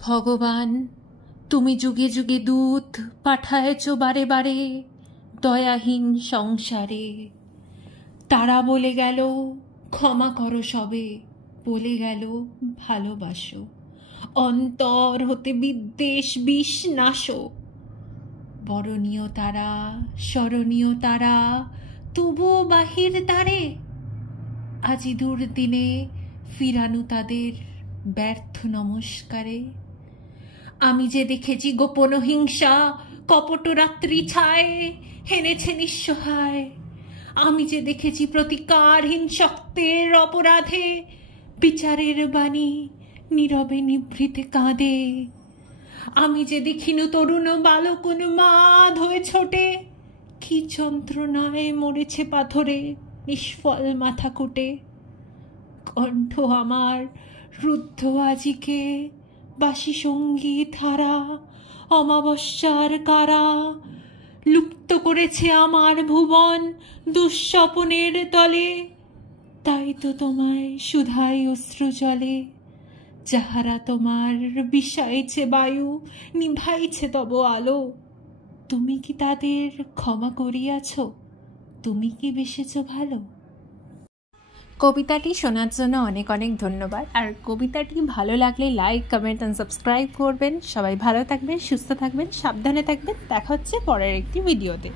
ভগবান, তুমি যুগে যুগে দূত পাঠায়েছ বারে বারে দয়াহীন সংসারে। তারা বলে গেল ক্ষমা করো সবে, বলে গেল ভালোবাসো, অন্তর হতে বিদ্বেষ বিষ নাশো। বরণীয় তারা, স্মরণীয় তারা, তবুও বাহির দ্বারে আজি দুর্দিনে ফিরানু তাদের ব্যর্থ নমস্কারে। আমি যে দেখেছি গোপন হিংসা কপট রাত্রি ছায় হেনেছে নিঃসহায়। আমি যে দেখেছি প্রতিকারহীন শক্তের অপরাধে বিচারের বাণী নীরবে নিভৃতে কাঁদে। আমি যে দেখিনু তরুণ বালক উন্মাদ হয়ে ছোটে, কি যন্ত্রণায় মরেছে পাথরে নিষ্ফল মাথা কুটে। কণ্ঠ আমার রুদ্ধ আজিকে বাসি সঙ্গীত হারা অমাবস্যার কারা। লুপ্ত করেছে আমার ভুবন দুঃস্বপনের তলে, তাই তো তোমায় শুধাই অশ্রু জলে। যাহারা তোমার বিষাইছে বায়ু নিভাইছে তব আলো, তুমি কি তাদের ক্ষমা করিয়াছ? তুমি কি বেসেছ ভালো? কবিতাটি শোনার জন্য অনেক অনেক ধন্যবাদ। আর কবিতাটি ভালো লাগলে লাইক, কমেন্ট অ্যান্ড সাবস্ক্রাইব করবেন। সবাই ভালো থাকবেন, সুস্থ থাকবেন, সাবধানে থাকবেন। দেখা হচ্ছে পরের একটি ভিডিওতে।